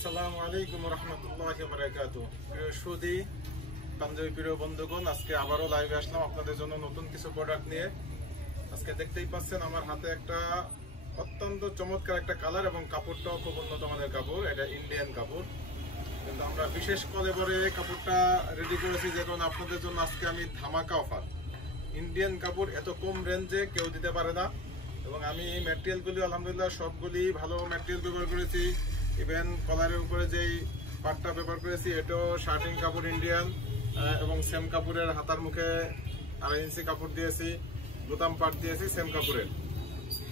আসসালামু আলাইকুম রহমতুল্লাহি ওয়া বারাকাতুহু। প্রিয় সুদী পাঞ্জাবি প্রিয় বন্ধুগণ, আজকে আবারও লাইভে আসলাম আপনাদের জন্য নতুন কিছু প্রোডাক্ট নিয়ে। আজকে দেখতেই পাচ্ছেন আমার হাতে একটা অত্যন্ত চমৎকার একটা কালার এবং কাপড়টাও খুব উন্নত মানের কাপড়। এটা ইন্ডিয়ান কাপড়, কিন্তু আমরা বিশেষ কলেবরে কাপড়টা রেডি করেছি যে কারণে আপনাদের জন্য আজকে আমি ধামাকা অফার। ইন্ডিয়ান কাপড় এত কম রেঞ্জে কেউ দিতে পারে না, এবং আমি এই ম্যাটেরিয়ালগুলি আলহামদুলিল্লাহ সবগুলি ভালো ম্যাটেরিয়াল ব্যবহার করেছি। ইভেন কলারের উপরে যেই পাটটা ব্যবহার করেছি এটাও শার্টিং কাপড় ইন্ডিয়ান, এবং সেম কাপড়ের হাতার মুখে 2.5 ইঞ্চি কাপড় দিয়েছি, বোতাম পাট দিয়েছি সেম কাপড়ের।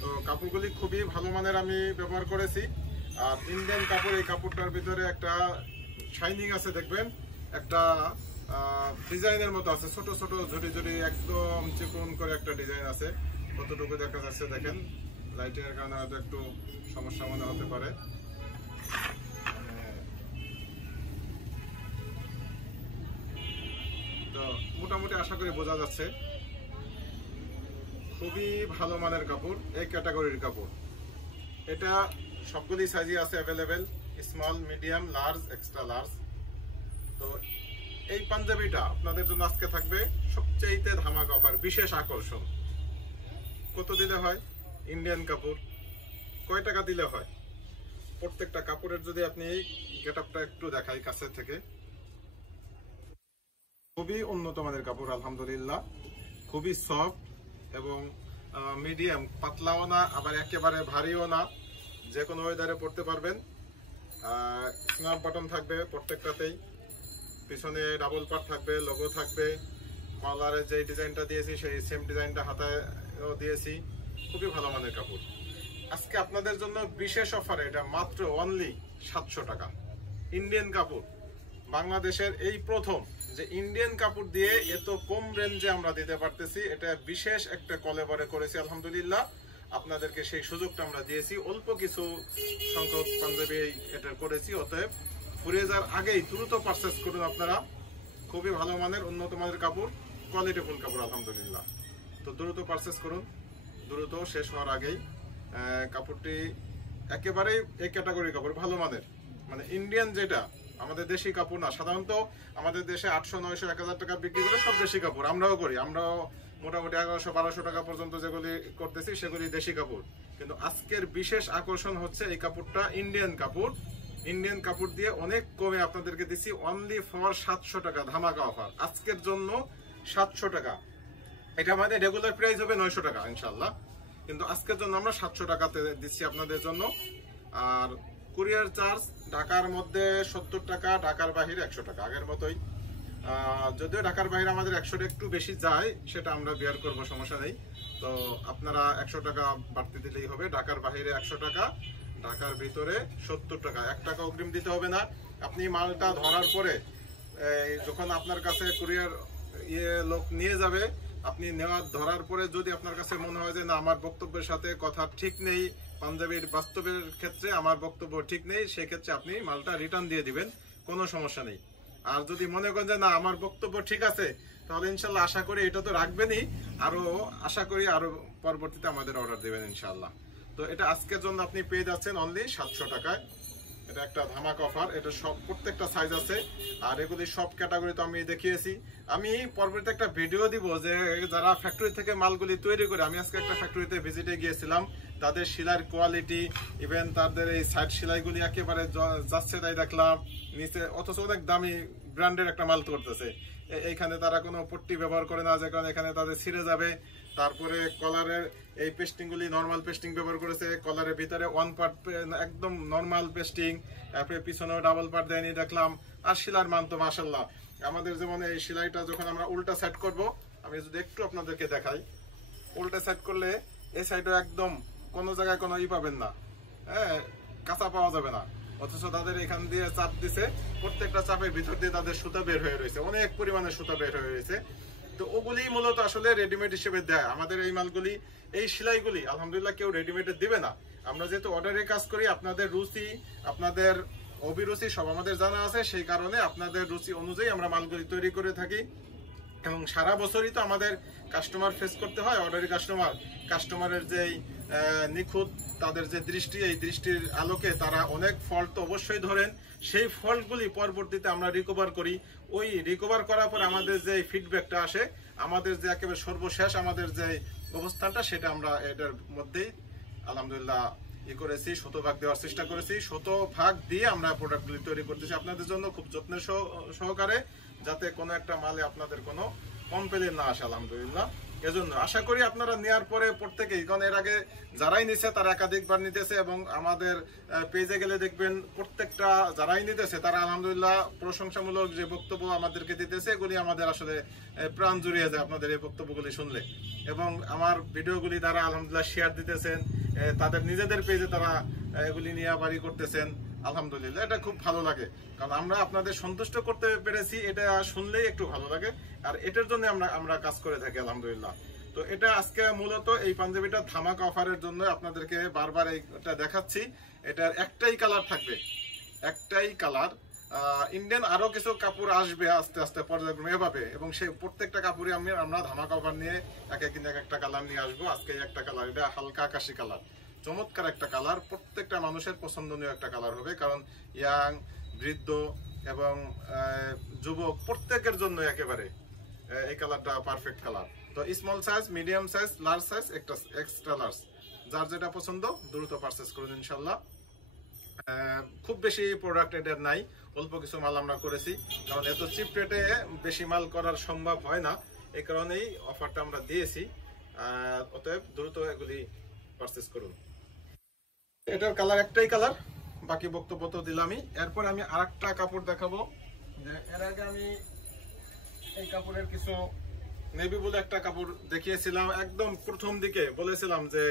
তো কাপড়গুলি খুবই ভালো মানের আমি ব্যবহার করেছি। আর ইন্ডিয়ান কাপড়, এই কাপড়টার ভিতরে একটা শাইনিং আছে, দেখবেন একটা ডিজাইনের মতো আছে, ছোট ছোট ঝুড়ি ঝুড়ি একদম চিকন করে একটা ডিজাইন আছে। কতটুকু দেখা যাচ্ছে দেখেন, লাইটিংয়ের কারণে হয়তো একটু সমস্যা মনে হতে পারে। তো মোটামুটি আশা করি বোঝা যাচ্ছে, খুবই ভালো মানের কাপড়, এই ক্যাটাগরির কাপড়। এটা সবগুলি সাইজই আছে available, small, medium, large, extra large. তো এই পাঞ্জাবিটা আপনাদের জন্য আজকে থাকবে সবচেয়ে ধামাকা অফার, বিশেষ আকর্ষণ। কত দিলে হয় ইন্ডিয়ান কাপড়? কয় টাকা দিলে হয়? প্রত্যেকটা কাপড়ের যদি আপনি এই গেটআপটা একটু দেখাই কাছে থেকে, খুবই উন্নত মানের কাপড় আলহামদুলিল্লাহ, খুবই সফট এবং মিডিয়াম, পাতলাও না আবার একেবারে ভারীও না, যে কোনো ওয়েদারে পরতে পারবেন। স্ন্যাপ বাটন থাকবে প্রত্যেকটাতেই, পিছনে ডাবল পার্ট থাকবে, লোগো থাকবে, কলারে যে ডিজাইনটা দিয়েছি সেই সেম ডিজাইনটা হাতায় দিয়েছি। খুবই ভালো মানের কাপড়। আজকে আপনাদের জন্য বিশেষ অফারে এটা মাত্র অনলি 700 টাকা। ইন্ডিয়ান কাপড়, বাংলাদেশের এই প্রথম যে ইন্ডিয়ান কাপড় দিয়ে এত কম রেঞ্জে আমরা দিতে পারতেছি। এটা বিশেষ একটা কলেবরে করেছি আলহামদুলিল্লাহ, আপনাদেরকে সেই সুযোগটা আমরা দিয়েছি। অল্প কিছু সংখ্যক পাঞ্জাবি এটা করেছি, অতএব ফুরিয়ে যাওয়ার আগেই দ্রুত পারচেস করুন আপনারা। খুবই ভালো মানের উন্নত মানের কাপড়, কোয়ালিটিফুল কাপড় আলহামদুলিল্লাহ। তো দ্রুত পারচেস করুন, দ্রুত শেষ হওয়ার আগেই। কাপড়টি একেবারেই এই ক্যাটাগরির কাপড়, ভালো মানের, মানে ইন্ডিয়ান, যেটা আমাদের দেশি কাপড় না। সাধারণত আমাদের দেশে 800, 900, 1000 টাকা বিক্রি করে সব দেশি কাপড়, আমরাও করি। আমরাও মোটামুটি 1100, 1200 টাকা পর্যন্ত যেগুলি করতেছি সেগুলি দেশি কাপড়। কিন্তু আজকের বিশেষ আকর্ষণ হচ্ছে এই কাপড়টা ইন্ডিয়ান কাপড়। ইন্ডিয়ান কাপড় দিয়ে অনেক কমে আপনাদেরকে দিচ্ছি, অনলি ফর 700 টাকা, ধামাকা অফার আজকের জন্য 700 টাকা। এটা আমাদের রেগুলার প্রাইস হবে 900 টাকা ইনশাল্লাহ, কিন্তু আজকের জন্য আমরা 700 টাকাতে দিচ্ছি আপনাদের জন্য। আর কুরিয়ার চার্জ ঢাকার মধ্যে 70 টাকা, ঢাকার বাহিরে 100 টাকা, আগের মতোই। যদিও ঢাকার বাহিরে আমাদের 100 টাকা একটু বেশি যায়, সেটা আমরা বিয়ার করবো, সমস্যা নেই। তো আপনারা 100 টাকা বাড়তি দিলেই হবে। ঢাকার বাহিরে 100 টাকা, ঢাকার ভিতরে 70 টাকা। 1 টাকা অগ্রিম দিতে হবে না। আপনি মালটা ধরার পরে যখন আপনার কাছে কুরিয়ার লোক নিয়ে যাবে, আপনি ধরার পরে যদি আপনার কাছে মনে হয় যে না, আমার বক্তব্যের সাথে কথা ঠিক নেই, পাঞ্জাবির বাস্তবের ক্ষেত্রে আমার বক্তব্য ঠিক নেই, সেক্ষেত্রে আপনি মালটা রিটার্ন দিয়ে দিবেন, কোনো সমস্যা নেই। আর যদি মনে করেন যে না, আমার বক্তব্য ঠিক আছে, তাহলে ইনশাল্লাহ আশা করি এটা তো রাখবেনই, আরো আশা করি আরো পরবর্তীতে আমাদের অর্ডার দেবেন ইনশাল্লাহ। তো এটা আজকের জন্য আপনি পেয়ে যাচ্ছেন অনলি 700 টাকায়। এটা একটা ধামাকা অফার। এটা সব প্রত্যেকটা সাইজ আছে, আর এগুলি সব ক্যাটাগরি তো আমি দেখিয়েছি। আমি পরবর্তীতে একটা ভিডিও দিব যে যারা ফ্যাক্টরি থেকে মালগুলি তৈরি করে, আমি আজকে একটা ফ্যাক্টরিতে ভিজিটে গিয়েছিলাম, তাদের সেলাইয়ের কোয়ালিটি, ইভেন তাদের এই সাইড সেলাইগুলি একেবারে যাচ্ছে তাই দেখলাম নিচে, অথচ অনেক দামি ব্র্যান্ডের একটা মাল করতেছে। এইখানে তারা কোনো পট্টি ব্যবহার করে না, যে কারণে এখানে তাদের ছিঁড়ে যাবে। তারপরে কলারের এই পেস্টিং গুলি নর্মাল পেস্টিং ব্যবহার করেছে, কলারের ভিতরে 1 পার্ট একদম নর্মাল পেস্টিং, তারপরে পিছনেও ডাবল পার্ট দেয়নি দেখলাম। আর সেলাইয়ের মান তো মাশাআল্লাহ। আমাদের যেমন এই সেলাইটা যখন আমরা উল্টা সেট করব, আমি যদি একটু আপনাদেরকে দেখাই, উল্টা সেট করলে এই সাইডও একদম কোনো জায়গায় কোনো পাবেন না, হ্যাঁ, কাঁচা পাওয়া যাবে না। অথচ তাদের এখান দিয়ে চাপ দিছে, প্রত্যেকটা চাপের ভিতর দিয়ে তাদের সুতা বের হয়ে রয়েছে, অনেক পরিমাণে সুতা বের হয়ে রয়েছে। তো ওগুলি মূলত আসলে রেডিমেড হিসেবে দেয়। আমাদের এই মালগুলি, এই সেলাইগুলি আলহামদুলিল্লাহ কেউ রেডিমেডে দিবে না। আমরা যেহেতু অর্ডারে কাজ করি, আপনাদের রুচি, আপনাদের অভিরুচি সব আমাদের জানা আছে, সেই কারণে আপনাদের রুচি অনুযায়ী আমরা মালগুলি তৈরি করে থাকি। এবং সারা বছরই তো আমাদের কাস্টমার ফেস করতে হয়, অর্ডারি কাস্টমারের যেই নিখুঁত তাদের যে দৃষ্টি, এই দৃষ্টির আলোকে তারা অনেক ফল্ট তো অবশ্যই ধরেন। সেই ফল্টগুলি পরবর্তীতে আমরা রিকভার করি। ওই রিকভার করার পর আমাদের যে ফিডব্যাকটা আসে, আমাদের যে একেবারে সর্বশেষ আমাদের যে অবস্থানটা, সেটা আমরা এটার মধ্যেই আলহামদুলিল্লাহ করেছি, শতভাগ দেওয়ার চেষ্টা করেছি। শতভাগ দিয়ে আমরা প্রোডাক্টগুলি তৈরি করতেছি আপনাদের জন্য খুব যত্নের সহকারে, যাতে কোনো একটা মালে আপনাদের কোনো কমপ্লেন না আসে আলহামদুলিল্লাহ। এজন্য আশা করি আপনারা নেওয়ার পরে প্রত্যেকেই, কারণ এর আগে যারাই নিছে তারা একাধিকবার নিতেছে, এবং আমাদের পেজে গেলে দেখবেন প্রত্যেকটা যারাই নিতেছে তারা আলহামদুলিল্লাহ প্রশংসামূলক যে বক্তব্য আমাদেরকে দিতেছে, এগুলি আমাদের আসলে প্রাণ জুড়িয়ে যায় আপনাদের এই বক্তব্যগুলি শুনলে। এবং আমার ভিডিওগুলি তারা আলহামদুলিল্লাহ শেয়ার দিতেছেন, তাদের নিজেদের পেজে তারা এগুলি নিয়ে বাড়ি করতেছেন। আলহামদুলিল্লাহ এটা খুব ভালো লাগে, কারণ আমরা আপনাদের সন্তুষ্ট করতে পেরেছি, এটা শুনলেই একটু ভালো লাগে। আর এটার জন্য আমরা কাজ করে থাকি আলহামদুলিল্লাহ। তো এটা আজকে মূলত এই পাঞ্জাবিটা ধামাকা অফারের জন্য আপনাদেরকে বারবার এটা দেখাচ্ছি। এটার একটাই কালার থাকবে, একটাই কালার। ইন্ডিয়ান আরো কিছু কাপড় আসবে আস্তে আস্তে পর্যায়ক্রমে এভাবে, এবং সেই প্রত্যেকটা কাপড়ে আমরা ধামাকা অফার নিয়ে এক একটা কালার নিয়ে আসবো। আজকে একটা কালার, এটা হালকা আকাশি কালার, চমৎকার একটা কালার, প্রত্যেকটা মানুষের পছন্দনীয় একটা কালার হবে, কারণ ইয়াং, বৃদ্ধ এবং যুবক প্রত্যেকের জন্য একেবারে এই কালারটা পারফেক্ট কালার। তো small size, medium size, large size, একটা এক্সট্রা লার্জ, যার যেটা পছন্দ দ্রুত পারচেজ করুন ইনশাল্লাহ। খুব বেশি প্রোডাক্ট এটার নাই, অল্প কিছু মাল আমরা করেছি, কারণ এত চিপ রেটে বেশি মাল করার সম্ভব হয় না, এই কারণেই অফারটা আমরা দিয়েছি। অতএব দ্রুত এগুলি পারচেজ করুন। এটার কালার একটাই কালার, বাকি বক্তব্য তো দিলামই। এরপর আমি আরেকটা কাপড় দেখাবো। এর আগে আমি এই কাপড়ের কিছু নেভি বলে একটা কাপড় দেখিয়েছিলাম, একদম প্রথম দিকে বলেছিলাম যে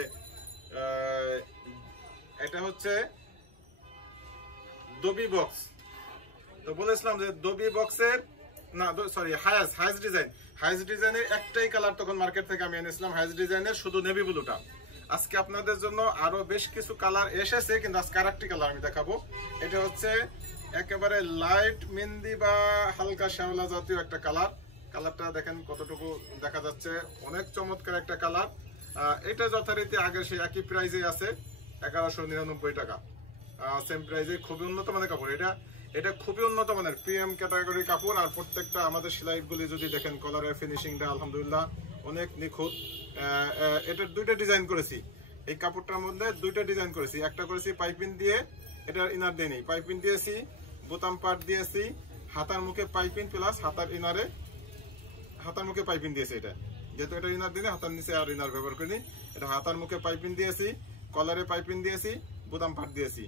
এটা হচ্ছে দবি বক্স। তো বলেছিলাম যে দবি বক্সের না, সরি, হাইজ ডিজাইনের একটাই কালার তখন মার্কেট থেকে আমি এনেছিলাম, হাইজ ডিজাইনের শুধু নেভি ব্লুটা। আজকে আপনাদের জন্য আরো বেশ কিছু কালার এসেছে, কিন্তু আজকে আরেকটি কালার আমি দেখাবো। এটা হচ্ছে একেবারে লাইট মেহেন্দি বা হালকা শ্যাওলা জাতীয় একটা কালার। কালারটা দেখেন কতটুকু দেখা যাচ্ছে, অনেক চমৎকার একটা কালার। এটা যথারীতি আগের সেই একই প্রাইজে আছে, 1199 টাকা, সেম প্রাইজে। খুবই উন্নত মানের কাপড় এটা খুবই উন্নত মানের প্রিমিয়াম ক্যাটাগরি কাপড়। আর প্রত্যেকটা আমাদের সেলাইগুলি যদি দেখেন, কলারের ফিনিশিংটা আলহামদুলিল্লাহ অনেক নিখুঁত। এটার দুইটা ডিজাইন করেছি, এই কাপড়টার মধ্যে দুইটা ডিজাইন করেছি। একটা করেছি পাইপিং দিয়ে, এটার ইনার দিয়ে নেই, পাইপিং দিয়েছি, বোতাম পাট দিয়েছি, হাতার মুখে পাইপিং প্লাস হাতার ইনারে হাতার মুখে পাইপিং দিয়েছি। এটা যেহেতু এটা ইনার দিয়ে হাতার নিচে আর ইনার ব্যবহার করিনি, এটা হাতার মুখে পাইপিং দিয়েছি, কলারে পাইপিং দিয়েছি, বোতাম পাট দিয়েছি।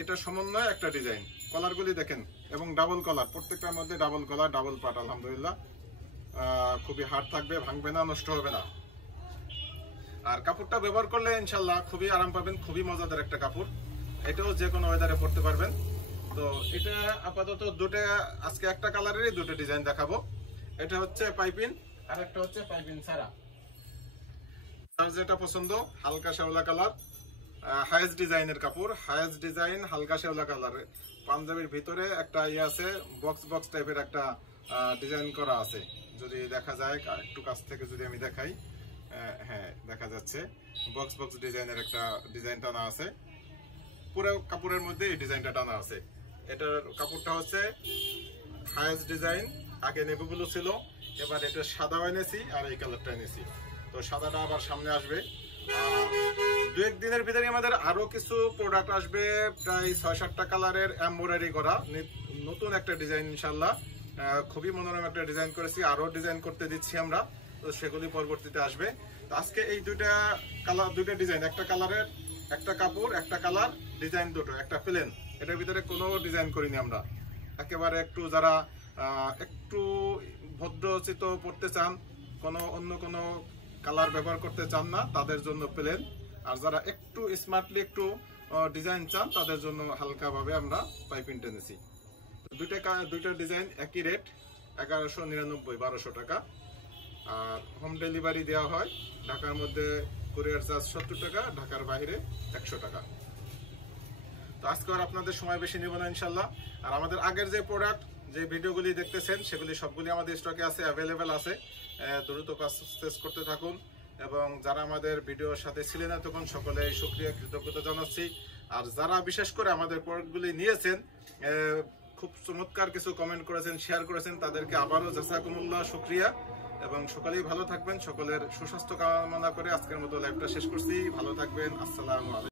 এটা সমন্বয় একটা ডিজাইন। কলারগুলি দেখেন, এবং ডাবল কলার, প্রত্যেকটার মধ্যে ডাবল কলার, ডাবল পাট আলহামদুলিল্লাহ। খুবই হার্ড থাকবে, ভাঙবে না, নষ্ট হবে না। আর কাপড়টা ব্যবহার করলে ইনশাল্লাহ খুবই আরাম পাবেন, খুবই মজাদার একটা কাপড়। এটাও যে কোনো ওয়েদারে পরতে পারবেন। তো এটা আপাতত দুটো, আজকে একটা কালারেরই দুটো ডিজাইন দেখাবো। এটা হচ্ছে পাইপিং, আর একটা হচ্ছে পাইপিং ছাড়া। তার যেটা পছন্দ, হালকা শ্যাওলা কালার, হাইজ ডিজাইনের কাপড়, হাইজ ডিজাইন, হালকা শ্যাওলা কালার। পাঞ্জাবির ভিতরে একটা আছে, বক্স টাইপের একটা ডিজাইন করা আছে, যদি দেখা যায় একটু কাছ থেকে যদি আমি দেখাই, হ্যাঁ দেখা যাচ্ছে বক্স ডিজাইনের একটা ডিজাইন টানা আছে। পুরো কাপড়ের মধ্যে এই ডিজাইনটা টানা আছে। এটার কাপড়টা হচ্ছে হাইজ ডিজাইন, আগে নেভি ব্লু ছিল, এবার এটা সাদাও এনেছি আর এই কালারটা এনেছি। তো সাদাটা আবার সামনে আসবে। দু এক দিনের ভিতরে আমাদের আরো কিছু প্রোডাক্ট আসবে, প্রায় 6-7টা কালারের এমব্রয়ডারি করা নতুন একটা ডিজাইন ইনশাল্লাহ। খুবই মনোরম একটা ডিজাইন করেছি, আরো ডিজাইন করতে দিচ্ছি আমরা, তো সেগুলি পরবর্তীতে আসবে। তো আজকে এই দুইটা কালার, দুইটা ডিজাইন, একটা কালারের একটা কাপড়, একটা কালার, ডিজাইন দুটো, একটা প্লেন। এটার ভিতরে কোনো ডিজাইন করিনি আমরা, একেবারে একটু যারা একটু ভদ্রচিত পড়তে চান, অন্য কোনো কালার ব্যবহার করতে চান না, তাদের জন্য প্লেন। আর যারা একটু স্মার্টলি একটু ডিজাইন চান, তাদের জন্য হালকা ভাবে আমরা পাইপিং টেনেছি। দুইটা ডিজাইন একই রেট, 1199, 1200 টাকা। আর হোম ডেলিভারি দেওয়া হয়, ঢাকার মধ্যে কুরিয়ার চার্জ 70 টাকা, ঢাকার বাইরে 100 টাকা। তো আজকে আর আপনাদের সময় বেশি নেব না ইনশাল্লাহ। আর আমাদের আগের যে প্রোডাক্ট, যে ভিডিওগুলি দেখতেছেন, সেগুলি সবগুলি আমাদের স্টকে আছে, অ্যাভেলেবেল আছে। দ্রুত পারচেজ করতে থাকুন। এবং যারা আমাদের ভিডিওর সাথে ছিলেন এতক্ষণ সকলে শুকরিয়া কৃতজ্ঞতা জানাচ্ছি। আর যারা বিশেষ করে আমাদের প্রোডাক্টগুলি নিয়েছেন, খুব চমৎকার কিছু কমেন্ট করেছেন, শেয়ার করেছেন, তাদেরকে আবারও জাযাকুমুল্লাহ শুকরিয়া। এবং সকলেই ভালো থাকবেন, সকলের সুস্বাস্থ্য কামনা করে আজকের মতো লাইভটা শেষ করছি। ভালো থাকবেন, আসসালামু আলাইকুম।